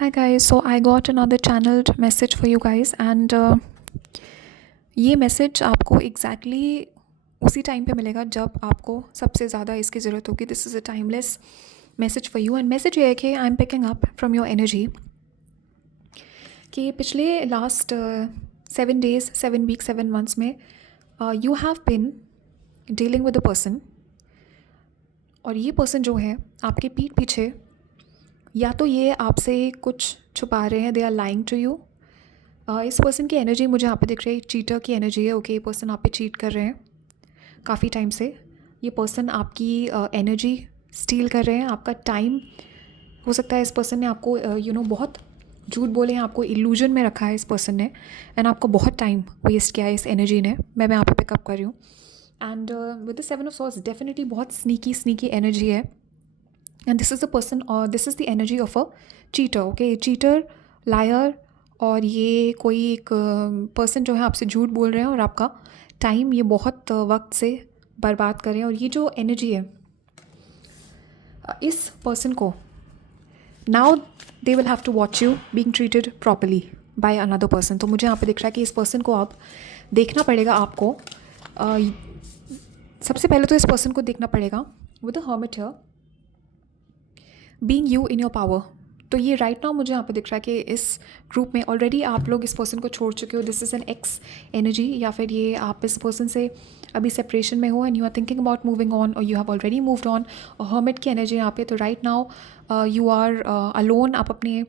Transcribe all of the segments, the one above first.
Hi guys, so I got another channeled message for you guys and ये message आपको exactly उसी time पे मिलेगा जब आपको सबसे ज़्यादा इसकी ज़रूरत होगी. This is a timeless message for you and message ये है कि आई am picking up from your energy कि पिछले लास्ट 7 days 7 weeks 7 months में you have been dealing with a person और ये पर्सन जो है आपके पीठ पीछे या तो ये आपसे कुछ छुपा रहे हैं. They are lying to you. इस पर्सन की एनर्जी मुझे यहाँ पे दिख रही है चीटर की एनर्जी है. ओके, ये पर्सन आप पे चीट कर रहे हैं काफ़ी टाइम से. ये पर्सन आपकी एनर्जी स्टील कर रहे हैं, आपका टाइम. हो सकता है इस पर्सन ने आपको बहुत झूठ बोले हैं, आपको इल्यूजन में रखा है इस पर्सन ने एंड आपको बहुत टाइम वेस्ट किया है इस एनर्जी ने. मैं यहाँ पे पिकअप कर रही हूँ and with the 7 of Swords definitely बहुत स्नीकी एनर्जी है. And this is the person और this is the energy of a cheater. Okay, cheater, liar, और ये कोई एक पर्सन जो है आपसे झूठ बोल रहे हैं और आपका टाइम ये बहुत वक्त से बर्बाद कर रहे हैं. और ये जो एनर्जी है इस पर्सन को now they will have to watch you being treated properly by another person. तो मुझे यहाँ पे दिख रहा है कि इस पर्सन को अब देखना पड़ेगा आपको. सबसे पहले तो इस पर्सन को देखना पड़ेगा with a hermit here being you in your power. तो ये राइट नाउ मुझे यहाँ पे दिख रहा है कि इस ग्रुप में ऑलरेडी आप लोग इस पर्सन को छोड़ चुके हो. This is N x energy, या फिर ये आप इस पर्सन से अभी सेपरेशन में हो and you are thinking about moving on और you have already moved on. और हर्मिट की एनर्जी यहाँ पे. तो right now you are alone. आप अपने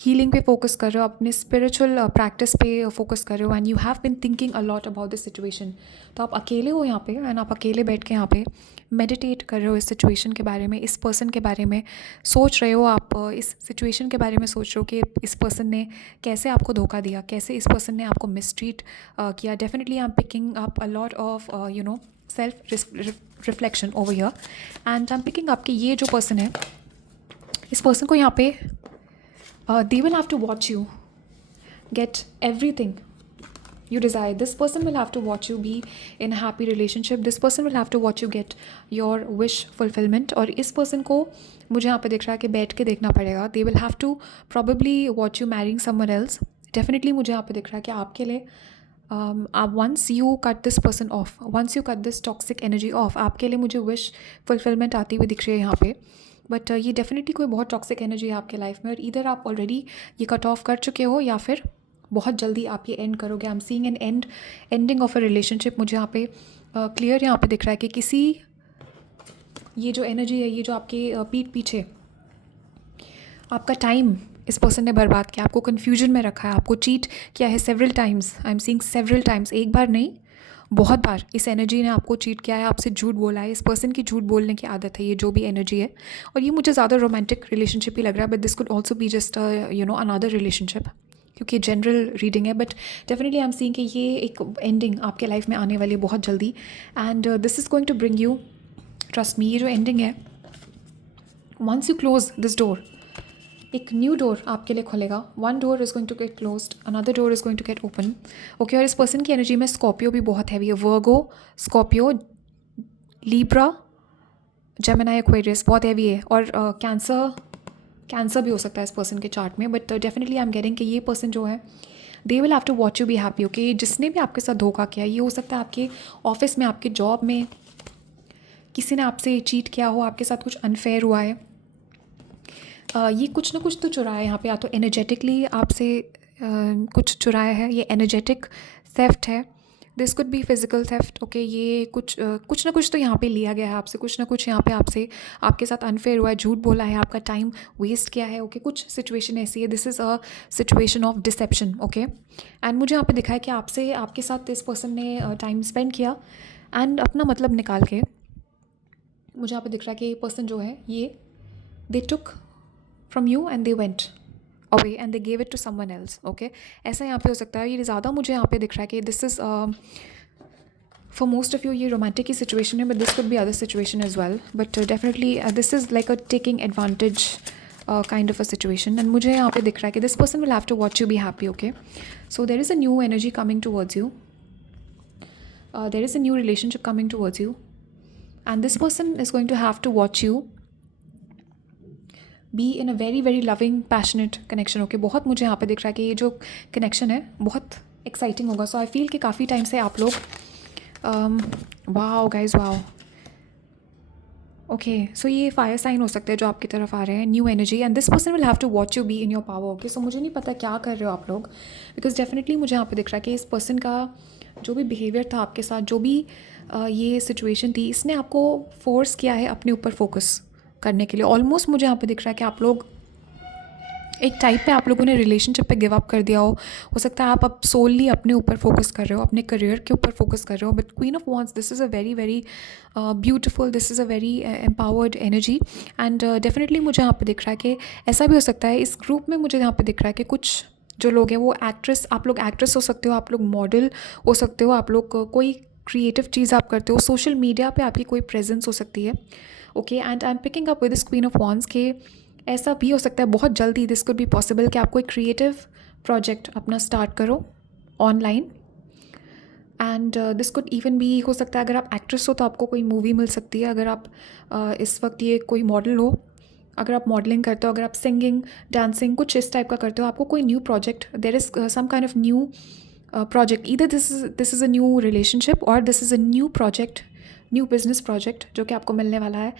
हीलिंग पे फोकस कर रहे हो, अपने स्पिरिचुअल प्रैक्टिस पे फोकस कर रहे हो and you have been thinking a lot about this situation. तो आप अकेले हो यहाँ पे एंड आप अकेले बैठ के यहाँ पे मेडिटेट कर रहे हो इस सिचुएशन के बारे में, इस पर्सन के बारे में सोच रहे हो. आप इस सिचुएशन के बारे में सोच रहे हो कि इस पर्सन ने कैसे आपको धोखा दिया, कैसे इस पर्सन ने आपको मिसट्रीट किया. Definitely I am picking up a lot of self reflection over here and I am picking up कि ये जो पर्सन है इस पर्सन को यहाँ पे they will have to watch you get everything you desire. This person will have to watch you be in a happy relationship. This person will have to watch you get your wish fulfillment. और इस person को मुझे यहाँ पे दिख रहा है कि बैठ के देखना पड़ेगा. They will have to probably watch you marrying someone else. Definitely मुझे यहाँ पे दिख रहा है कि आपके लिए once you cut this person off, once you cut this toxic energy off, आपके लिए मुझे wish fulfillment आती हुई दिख रही है यहाँ पे. बट ये डेफिनेटली कोई बहुत टॉक्सिक एनर्जी है आपके लाइफ में और इधर आप ऑलरेडी ये कट ऑफ कर चुके हो या फिर बहुत जल्दी आप ये एंड करोगे. आई am seeing an ending of a relationship. मुझे यहाँ पे क्लियर यहाँ पे दिख रहा है कि किसी ये जो एनर्जी है, ये जो आपके पीठ पीछे आपका टाइम इस पर्सन ने बर्बाद किया, आपको कन्फ्यूजन में रखा है, आपको चीट किया है several times. I am seeing several times, एक बार नहीं बहुत बार इस एनर्जी ने आपको चीट किया है, आपसे झूठ बोला है. इस पर्सन की झूठ बोलने की आदत है ये जो भी एनर्जी है. और ये मुझे ज़्यादा रोमांटिक रिलेशनशिप ही लग रहा है, but this could also be just another relationship क्योंकि जनरल रीडिंग है. But definitely I am seeing कि ये एक एंडिंग आपके लाइफ में आने वाली है बहुत जल्दी and this is going to bring you, trust me. ये जो एंडिंग है, once you close this door एक न्यू डोर आपके लिए खुलेगा. One door is going to get closed, another door is going to get open. Okay, और इस person की एनर्जी में स्कॉर्पियो भी बहुत हैवी है. वर्गो, स्कॉर्पियो, लीब्रा, जेमिनी, एक्वेरियस बहुत हैवी है. और कैंसर भी हो सकता है इस पर्सन के चार्ट में. But definitely I am getting कि ये पर्सन जो है they will have to watch you be happy. Okay, जिसने भी आपके साथ धोखा किया, ये हो सकता है आपके ऑफिस में, आपके जॉब में किसी ने आपसे चीट किया हो, आपके साथ कुछ अनफेयर हुआ है. ये कुछ ना कुछ तो चुराया है यहाँ पे, या तो एनर्जेटिकली आपसे कुछ चुराया है. ये एनर्जेटिक थेफ्ट है. This could be physical theft. Okay, ये कुछ ना कुछ तो यहाँ पे लिया गया है आपसे, कुछ ना कुछ यहाँ पे आपसे आपके साथ अनफेयर हुआ है, झूठ बोला है, आपका टाइम वेस्ट किया है. ओके, कुछ सिचुएशन ऐसी है. This is a situation of deception. Okay, and मुझे यहाँ पे दिखा है कि आपके साथ इस पर्सन ने टाइम स्पेंड किया एंड अपना मतलब निकाल के मुझे यहाँ पे दिख रहा है कि ये पर्सन जो है ये दे टुक from you and they went away and they gave it to someone else. Okay, ऐसा यहाँ पे हो सकता है. ये ज़्यादा मुझे यहाँ पे दिख रहा है कि this is for most of you ये romantic की situation है, but this could be other situation as well. But definitely this is like a taking advantage kind of a situation. And मुझे यहाँ पे दिख रहा है कि this person will have to watch you be happy. Okay, so there is a new energy coming towards you. There is a new relationship coming towards you and this person is going to have to watch you be in a very very loving passionate connection. Okay, बहुत मुझे यहाँ पे दिख रहा है कि ये जो कनेक्शन है बहुत एक्साइटिंग होगा। सो आई फील कि काफ़ी टाइम से आप लोग वाओ गाइज वाओ। ओके, सो ये फायर साइन हो सकते हैं जो आपकी तरफ आ रहे हैं, new energy, and this person will have to watch you be in your power. Okay, so मुझे नहीं पता क्या कर रहे हो आप लोग, बिकॉज डेफिनेटली मुझे यहाँ पे दिख रहा है कि इस पर्सन का जो भी बिहेवियर था आपके साथ, जो भी ये सिचुएशन थी, इसने आपको फोर्स किया है अपने ऊपर फोकस करने के लिए। ऑलमोस्ट मुझे यहाँ पे दिख रहा है कि आप लोग एक टाइप पे आप लोगों ने रिलेशनशिप पे गिव अप कर दिया हो सकता है आप अब सोलली अपने ऊपर फोकस कर रहे हो, अपने करियर के ऊपर फोकस कर रहे हो। But queen of wands, this is a very very beautiful, this is a very empowered energy, and definitely मुझे यहाँ पे दिख रहा है कि ऐसा भी हो सकता है इस ग्रुप में। मुझे यहाँ पे दिख रहा है कि कुछ जो लोग हैं वो एक्ट्रेस, आप लोग एक्ट्रेस हो सकते हो, आप लोग मॉडल हो सकते हो, आप लोग कोई क्रिएटिव चीज़ आप करते हो, सोशल मीडिया पे आपकी कोई प्रेजेंस हो सकती है। Okay, and I am picking up with this queen of wands के ऐसा भी हो सकता है बहुत जल्दी, दिस कुड बी पॉसिबल कि आप कोई क्रिएटिव प्रोजेक्ट अपना स्टार्ट करो online, and this could even भी हो सकता है अगर आप एक्ट्रेस हो तो आपको कोई मूवी मिल सकती है, अगर आप इस वक्त ये कोई मॉडल हो, अगर आप मॉडलिंग करते हो, अगर आप सिंगिंग डांसिंग कुछ इस टाइप का करते हो, आपको कोई new project, there is some kind of new project, either this is a new relationship और this is a new project, new business project जो कि आपको मिलने वाला है,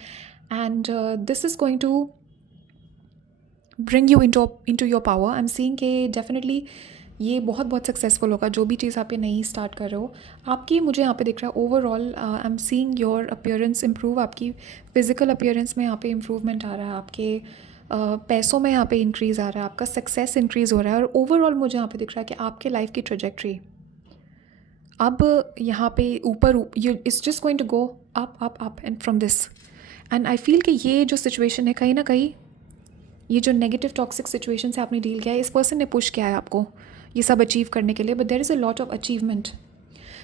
and this is going to bring you into your power. I am seeing कि definitely ये बहुत बहुत सक्सेसफुल होगा, जो भी चीज़ आप ये नई स्टार्ट कर रहे हो आपकी। मुझे यहाँ पे दिख रहा है overall I am seeing your appearance improve, आपकी फिजिकल अपीयरेंस में यहाँ पे इम्प्रूवमेंट आ रहा है, आपके पैसों में यहाँ पे इंक्रीज़ आ रहा है, आपका सक्सेस इंक्रीज़ हो रहा है, और ओवरऑल मुझे यहाँ पे दिख रहा है कि आपके लाइफ की ट्रेजेक्ट्री अब यहाँ पे ऊपर, you it's just going to go up up up and from this, and I feel कि ये जो सिचुएशन है कहीं ना कहीं, ये जो नेगेटिव टॉक्सिक सिचुएशन से आपने डील किया है, इस पर्सन ने पुश किया है आपको ये सब अचीव करने के लिए, but there is a lot of achievement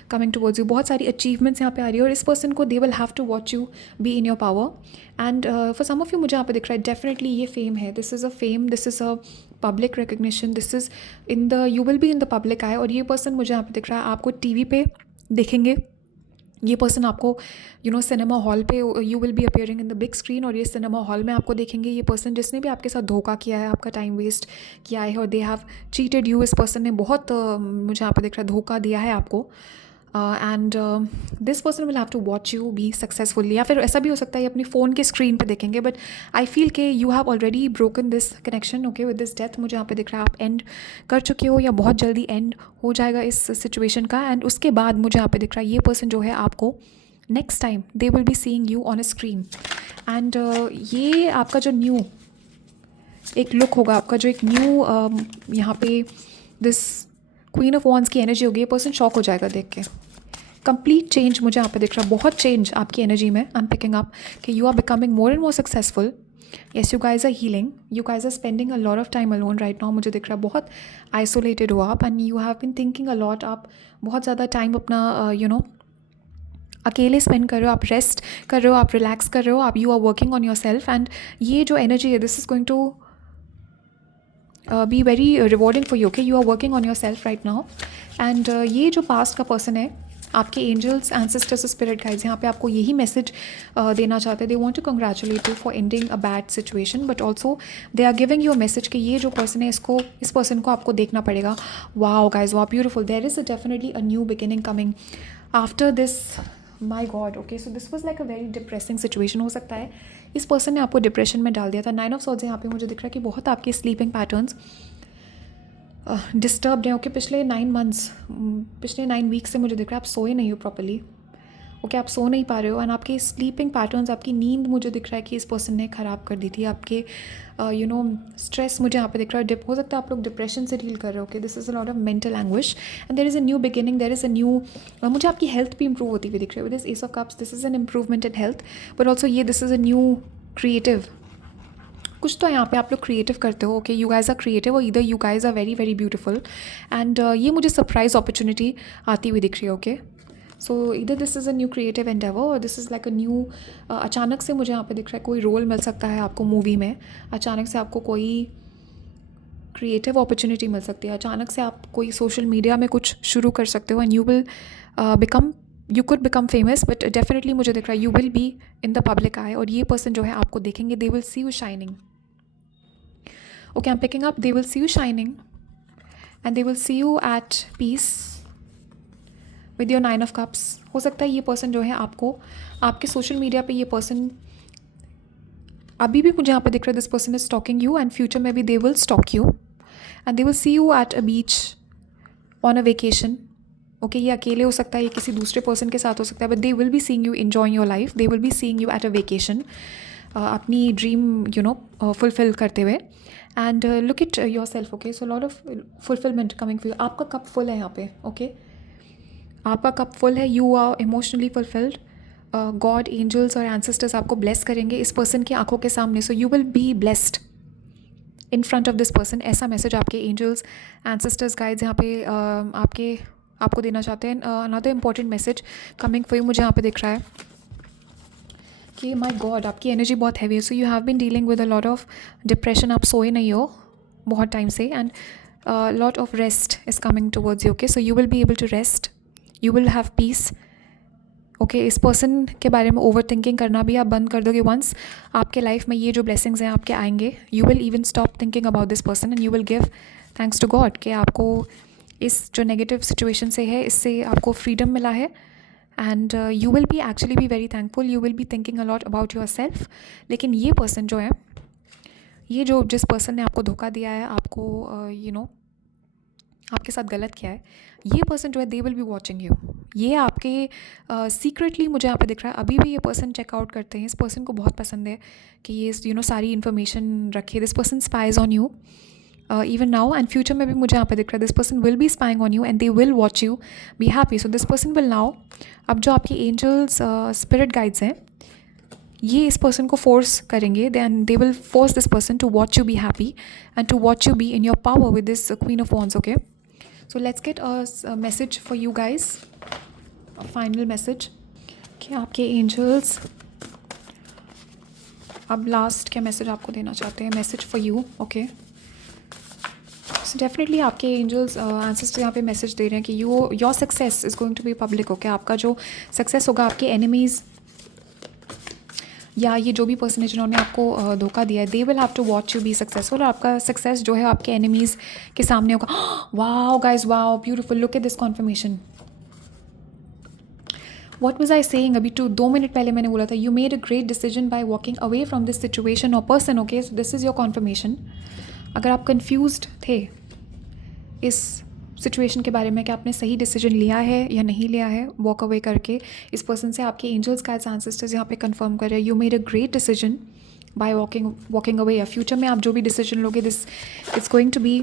coming towards you. बहुत सारी अचीवमेंट्स यहाँ पे आ रही है, और इस पर्सन को they will have to watch you be in your power, and for some of you मुझे यहाँ पे दिख रहा है डेफिनेटली ये फेम है, this is a fame, this is a public recognition, this is in the, you will be in the public eye, और ये पर्सन मुझे यहाँ पे दिख रहा है आपको टीवी पे देखेंगे, ये पर्सन आपको सिनेमा हॉल पे, you will B appearing in the big screen, और ये सिनेमा हॉल में आपको देखेंगे। ये पर्सन जिसने भी आपके साथ धोखा किया है, आपका टाइम वेस्ट किया है, और दे हैव चीटेड यू, इस पर्सन ने बहुत मुझे यहाँ पे दिख रहा है धोखा दिया है आपको, and this person will have to watch you be successfully. या फिर ऐसा भी हो सकता है ये अपनी फ़ोन के स्क्रीन पे देखेंगे, बट आई फील कि you have already broken this connection. Okay, with this death मुझे यहाँ पे दिख रहा है आप एंड कर चुके हो, या बहुत जल्दी एंड हो जाएगा इस सिचुएशन का, एंड उसके बाद मुझे यहाँ पे दिख रहा है ये पर्सन जो है आपको next time they will be seeing you on a screen, and ये आपका जो न्यू एक लुक होगा, आपका जो एक न्यू यहाँ पे दिस क्वीन ऑफ वॉन्ड्स की एनर्जी होगी, ये पर्सन शॉक हो जाएगा देख के। कंप्लीट चेंज मुझे यहाँ पे दिख रहा है, बहुत चेंज आपकी एनर्जी में। आई एम पिकिंग अप कि you are becoming more and more successful. Yes, you guys are healing, you guys are spending a lot of time alone right now. मुझे दिख रहा है बहुत आइसोलेटेड हो आप, and you have been thinking a lot, आप बहुत ज़्यादा टाइम अपना अकेले स्पेंड कर रहे हो, आप रेस्ट कर रहे हो, आप रिलैक्स कर रहे हो, आप you are working on yourself, and ये जो एनर्जी है this is going to be very rewarding for you. Okay, you are working on yourself right now, and ये जो पास्ट का पर्सन है, आपके एंजल्स एंसेस्टर्स स्पिरिट गाइड्स यहाँ पे आपको यही मैसेज देना चाहते हैं। They want to congratulate you for ending a bad situation, but also they are giving you a message कि ये जो पर्सन है इस पर्सन को आपको देखना पड़ेगा। Wow guys, wow beautiful, there is definitely a new beginning coming after this. My God, okay, so this was like a very depressing situation. हो सकता है इस पर्सन ने आपको डिप्रेशन में डाल दिया था। 9 ऑफ सॉर्ड्स यहाँ पे मुझे दिख रहा है कि बहुत आपके स्लीपिंग पैटर्न्स डिस्टर्ब्ड हैं। ओके, पिछले 9 मंथ्स, पिछले 9 वीक्स से मुझे दिख रहा है आप सोए नहीं हो प्रॉपर्ली। ओके, आप सो नहीं पा रहे हो, एंड आपके स्लीपिंग पैटर्न्स, आपकी नींद मुझे दिख रहा है कि इस पर्सन ने ख़राब कर दी थी। आपके स्ट्रेस मुझे यहाँ पे दिख रहा है, डिप हो सकता है आप लोग डिप्रेशन से डील कर रहे हो। Okay, this is a lot of mental anguish, and there is a new beginning, there is a new, मुझे आपकी हेल्थ भी इंप्रूव होती हुई दिख रही है। With this ace of cups, this is an improvement in health, but also ये this is a new creative, कुछ तो यहाँ पे आप लोग क्रिएटिव करते हो। Okay, you guys are creative, और इधर you guys are very very beautiful, and ये मुझे सरप्राइज अपॉर्चुनिटी आती हुई दिख रही है। ओके, सो इधर this is a new creative endeavour, और this is like a new, अचानक से मुझे यहाँ पे दिख रहा है कोई रोल मिल सकता है आपको मूवी में, अचानक से आपको कोई क्रिएटिव अपॉर्चुनिटी मिल सकती है, अचानक से आप कोई सोशल मीडिया में कुछ शुरू कर सकते हो, and you will become, you could become famous, but definitely मुझे दिख रहा है you will be in the public eye, और ये पर्सन जो है आपको देखेंगे, they will see you shining. Okay, I'm picking up, they will see you shining and they will see you at peace with your 9 of cups. हो सकता है ये पर्सन जो है आपको आपके सोशल मीडिया पे ये पर्सन अभी भी मुझे यहाँ पे दिख रहा है, this person is stalking you and future में भी they will stalk you and they will see you at a beach on a vacation. Okay, ये अकेले हो सकता है, ये किसी दूसरे पर्सन के साथ हो सकता है, but they will be seeing you enjoying your life. They will be seeing you at a vacation, अपनी ड्रीम फुलफिल करते हुए. And look it yourself. Okay, so lot of fulfilment coming for you. आपका cup full है यहाँ पे. Okay, आपका cup full है. You are emotionally fulfilled. God, angels और एंसेस्टर्स आपको ब्लेस करेंगे इस पर्सन की आंखों के सामने. So you will B blessed in front of this person. ऐसा मैसेज आपके एंजल्स, एंसेस्टर्स, गाइड्स यहाँ पे आपको देना चाहते हैं. Another important message coming for you, मुझे यहाँ पे दिख रहा है कि माय गॉड आपकी एनर्जी बहुत हैवी है. So you have been dealing with a lot of depression. आप सोए नहीं हो बहुत टाइम से and lot of rest is coming towards you. Okay, so you will be able to rest, you will have peace. Okay, इस person के बारे में ओवर थिंकिंग करना भी आप बंद कर दोगे. वंस आपके लाइफ में ये जो ब्लेसिंग्स हैं आपके आएंगे, you will even stop thinking about this person and you will give thanks to God कि आपको इस जो नेगेटिव सिचुएशन से है इससे आपको फ्रीडम मिला है. And you will B actually be very thankful. You will be thinking a lot about your self. लेकिन ये पर्सन जो है, ये जो जिस पर्सन ने आपको धोखा दिया है, आपको आपके साथ गलत किया है, ये पर्सन जो है they will be watching you. ये आपके सीक्रेटली मुझे यहाँ पे दिख रहा है. अभी भी ये पर्सन चेकआउट करते हैं. इस पर्सन को बहुत पसंद है कि ये सारी इन्फॉर्मेशन रखे. This person spies on you even now and future में भी मुझे यहाँ पे दिख रहा है. This person will be spying on you and they will watch you be happy. So this person will now, अब जो आपके एंजल्स, स्पिरिट गाइड्स हैं, ये इस पर्सन को फोर्स करेंगे. Then they will force this person to watch you be happy and to watch you be in your power with this queen of wands. Okay, so let's get a message for you guys, a final message कि आपके angels अब last क्या message आपको देना चाहते हैं. Message for you. Okay, so definitely आपके angels, ancestors यहाँ पे मैसेज दे रहे हैं कि your success is going to be public. Okay, आपका जो सक्सेस होगा, आपके एनिमीज़ या ये जो भी पर्सन है जिन्होंने आपको धोखा दिया है, they will have to watch you be successful. और आपका सक्सेस जो है आपके एनिमीज़ के सामने होगा. Wow guys, wow, beautiful, look at this confirmation. What was I saying अभी 2 मिनट पहले मैंने बोला था, you made a great decision by walking away from this situation और person. Okay, so this is your confirmation. अगर आप confused थे इस सिचुएशन के बारे में कि आपने सही डिसीजन लिया है या नहीं लिया है वॉक अवे करके इस पर्सन से, आपके एंजल्स का एंसेस्टर्स यहाँ पे कंफर्म कर रहे हैं, you made a great decision by walking away. या फ्यूचर में आप जो भी डिसीजन लोगे, this it's going to be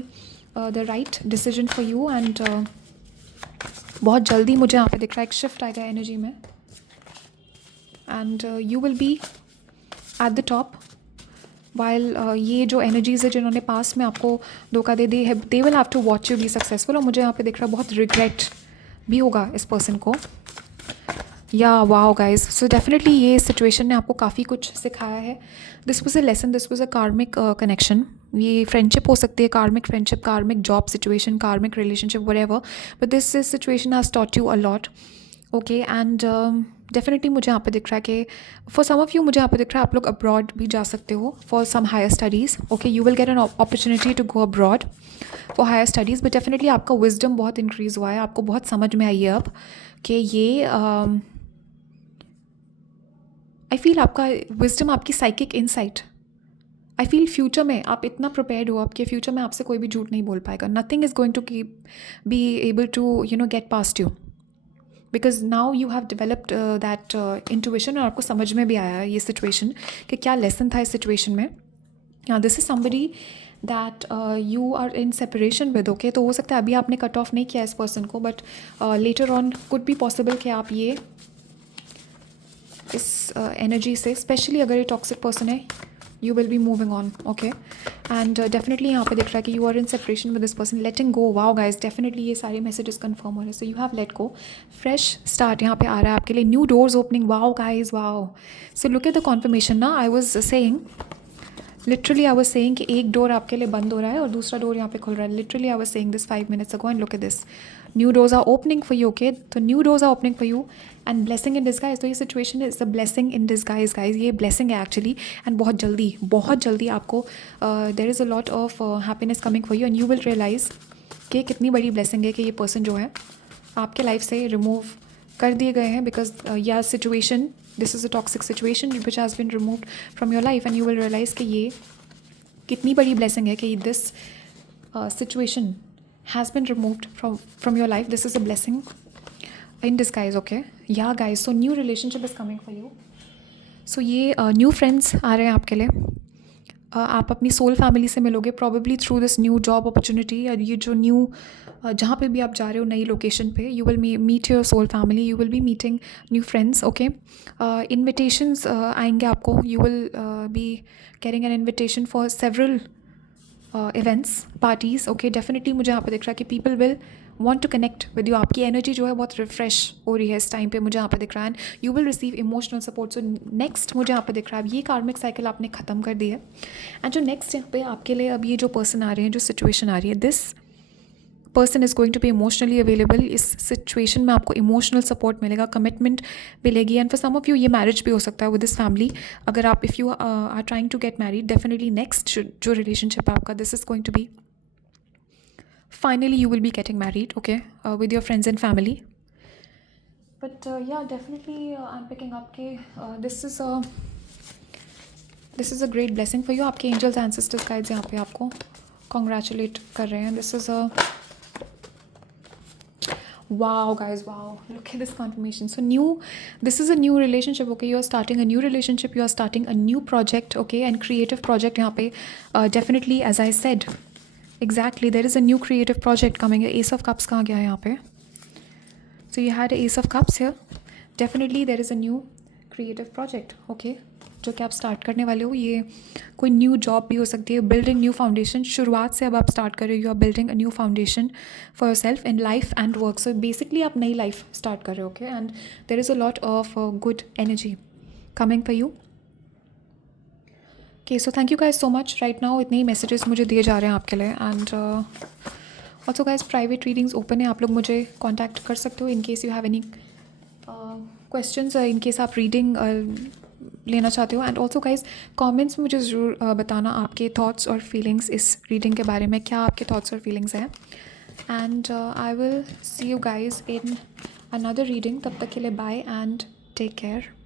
the right decision for you. And बहुत जल्दी मुझे यहाँ पे दिख रहा है एक शिफ्ट आएगा एनर्जी में and you will be at the top. While ये जो एनर्जीज़ है जिन्होंने पास में आपको धोखा they will have to watch you be successful. और मुझे यहाँ पे दिख रहा है बहुत रिग्रेट भी होगा इस पर्सन को. या वाओ गाइज, सो डेफिनेटली ये सिचुएशन ने आपको काफ़ी कुछ सिखाया है. This was a lesson, this was a karmic connection. ये फ्रेंडशिप हो सकती है, कार्मिक फ्रेंडशिप, कार्मिक जॉब सिचुएशन, कार्मिक relationship, whatever, but this situation has taught you a lot. Okay, and definitely मुझे यहाँ पे दिख रहा है कि फॉर सम ऑफ यू मुझे यहाँ पे दिख रहा है आप लोग अब्रॉड भी जा सकते हो for some higher studies. Okay, you will get an opportunity to go abroad for higher studies. But definitely आपका विजडम बहुत इंक्रीज़ हुआ है, आपको बहुत समझ में आई है अब कि ये आई फील आपका विजडम, आपकी psychic insight, I feel future में आप इतना प्रिपेयर्ड हो आपके फ्यूचर में आपसे कोई भी झूठ नहीं बोल पाएगा. Nothing is going to be able to get past you because now you have developed that intuition. और आपको समझ में भी आया ये सिचुएशन कि क्या लेसन था इस सिचुएशन में. This is somebody that you are in separation with. Okay, तो हो सकता है अभी आपने कट ऑफ नहीं किया इस पर्सन को, but later on could be possible कि आप ये इस एनर्जी से, स्पेशली अगर ये टॉक्सिक पर्सन है, you will be moving on. Okay, and definitely यहाँ पे दिख रहा है कि you are in separation with this person, letting go. Wow guys, definitely ये सारे messages confirm हो रहे हैं. So you have let go, fresh start यहाँ पे आ रहा है आपके लिए, new doors opening. Wow guys, wow. So look at the confirmation ना. I was saying literally I was saying कि एक डोर आपके लिए बंद हो रहा है और दूसरा डोर यहाँ पे खुल रहा है. Literally I was saying this 5 minutes ago and look at this. New doors are opening for you, okay? तो new doors are opening for you and blessing in disguise. तो ये situation is a blessing in disguise guys. ये blessing है actually and बहुत जल्दी आपको there is a lot of happiness coming for you and you will realize कि कितनी बड़ी ब्लेसिंग है कि ये पर्सन जो है आपके लाइफ से रिमूव कर दिए गए हैं. बिकॉज या situation, this is a toxic situation which has been removed from your life and you will realize कि ये कितनी बड़ी ब्लेसिंग है कि this situation has been removed from your life. This is a blessing in disguise, okay? Yeah guys, so new relationship is coming for you. So ये new friends आ रहे हैं आपके लिए. आप अपनी सोल फैमिली से मिलोगे probably through this new job opportunity. और ये जो न्यू जहाँ पे भी आप जा रहे हो नई लोकेशन पे, you will meet your soul family, you will be meeting new friends, okay? Invitations आएंगे आपको. You will be getting an invitation for several events, parties, okay? Definitely मुझे यहाँ पे दिख रहा है कि people will want to connect with you. आपकी एनर्जी जो है बहुत रिफ्रेश हो रही है इस टाइम पे, मुझे यहाँ पे दिख रहा है. And you will receive emotional support. So next मुझे यहाँ पे दिख रहा है, ये कार्मिक साइकिल आपने ख़त्म कर दी है. एंड जो नेक्स्ट यहाँ पे आपके लिए अब ये जो पर्सन आ रहे हैं, जो सिचुएशन आ रही है, this person is going to be emotionally available. इस सिचुएशन में आपको इमोशनल सपोर्ट मिलेगा, कमिटमेंट मिलेगी. And for some of you ये मैरिज भी हो सकता है विद दिस फैमिली. अगर आप if you are trying to get married, definitely next जो रिलेशनशिप है आपका, this is going to be finally you will be getting married, okay, with your friends and family. But yeah, definitely I'm picking up ke this is a great blessing for you. आपके angels, ancestors, guides यहाँ पे आपको congratulate कर रहे हैं. This is a wow guys, wow, look at this confirmation. So this is a new relationship, okay? You are starting a new relationship, you are starting a new project, okay? And creative project यहाँ पे definitely, as I said, exactly, there is a new creative project coming. Ace of Cups कहाँ गया है यहाँ पे? So you had Ace of Cups here. Definitely there is a new creative project, okay? जो कि आप स्टार्ट करने वाले हो. ये कोई न्यू जॉब भी हो सकती है. बिल्डिंग न्यू फाउंडेशन, शुरुआत से अब आप स्टार्ट कर रहे हो. You are building a new foundation for yourself in life and work. So basically आप नई लाइफ स्टार्ट कर रहे हो, okay? And there is a lot of good energy coming for you. Okay, so thank you guys so much. Right now इतने ही messages मुझे दिए जा रहे हैं आपके लिए. And also guys private readings open है, आप लोग मुझे कॉन्टैक्ट कर सकते हो in case you have any questions, in case आप रीडिंग लेना चाहते हो. एंड ऑल्सो गाइज कमेंट्स में मुझे ज़रूर बताना आपके थॉट्स और फीलिंग्स इस रीडिंग के बारे में. क्या आपके थॉट्स और फीलिंग्स हैं? And I will see you guys in another reading. तब तक के लिए बाय एंड टेक केयर.